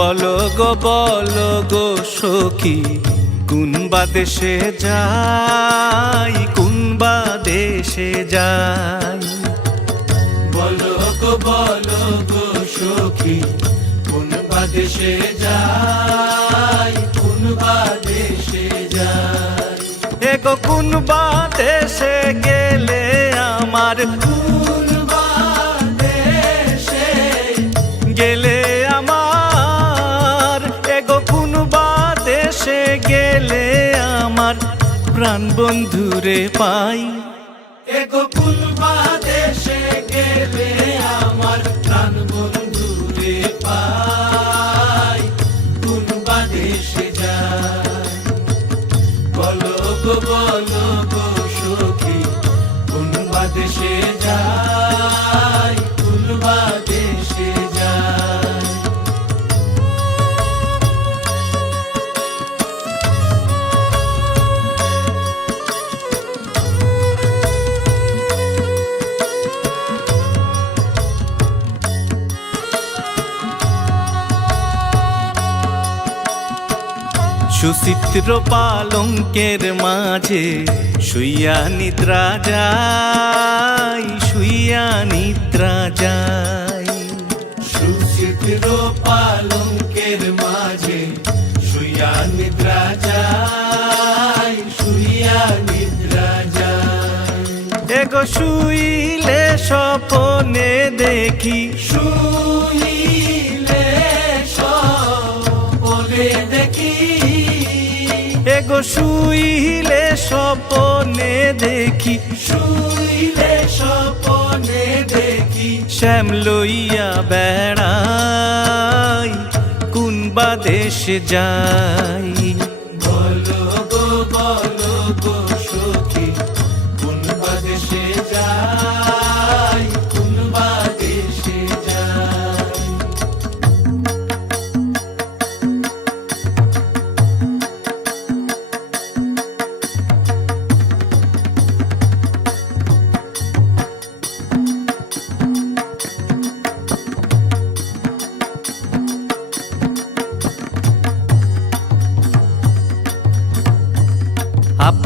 বলো গো বলো গো সখী, কোন বা দেশে যাই, কোন বা দেশে যাই? বলো গো বলো গো সখী, কোন বা দেশে যাই, কোন বা দেশে যাই? এগো কোন বা প্রাণ বন্ধুরে পাই। এগো কোন দেশে গেলে আমার প্রাণ বন্ধুরে পাই। কোন দেশে যাই। বলো গো বলো গো, সখী কোন দেশে যাই। সুচিত্র পালঙ্কের মাঝে শুইয়া নিদ্রা যাই শুইয়া নিদ্রা যাই সুচিত্র পালঙ্কের মাঝে শুইয়া নিদ্রা যায়, শুইয়া নিদ্রা যায়। এগো শুইলে স্বপনে দেখি, শুইলে দেখি। এগো শুইলে স্বপনে দেখি। শুইলে স্বপনে দেখি। শ্যাম লইয়া বেড়াই কোন বা দেশে যাই।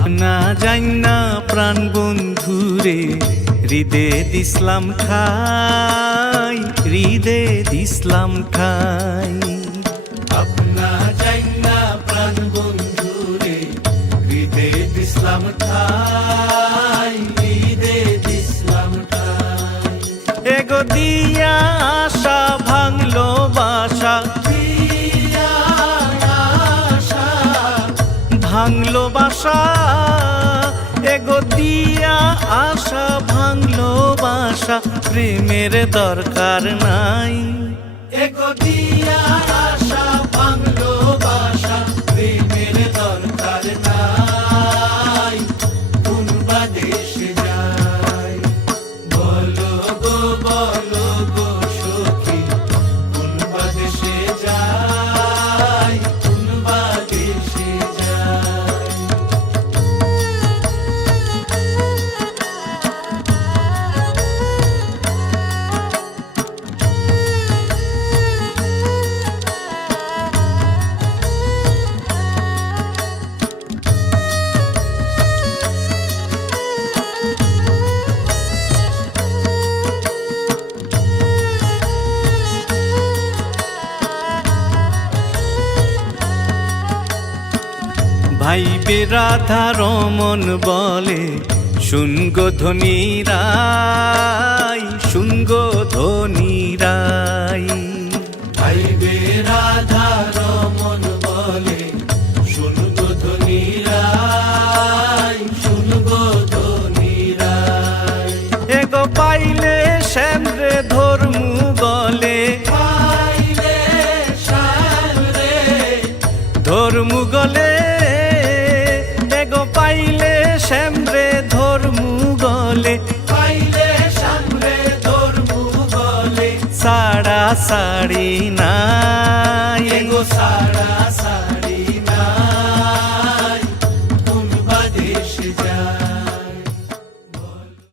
আপনা না প্রাণ বন্ধুরে হৃদে দিসলাম ঠাই হৃদে দিসলাম ঠাই। ভাঙলো বাসা এগো দিয়া আশা ভাঙলো বাসা প্রেমের দরকার নাই। এগো ভাই বেরাধা রমন বলে শুনগ ধনী রাই শুনগ ধনী রাই ভাইবে রাধা রমন বলে শুনগো ধনী রাই শুনগো ধনী এগো পাইলে শ্যামরে ধর্মু গলে পাইলে শ্যাম ধর্মু গলে গলে সাড়া সাড়ি নাই এগো সারা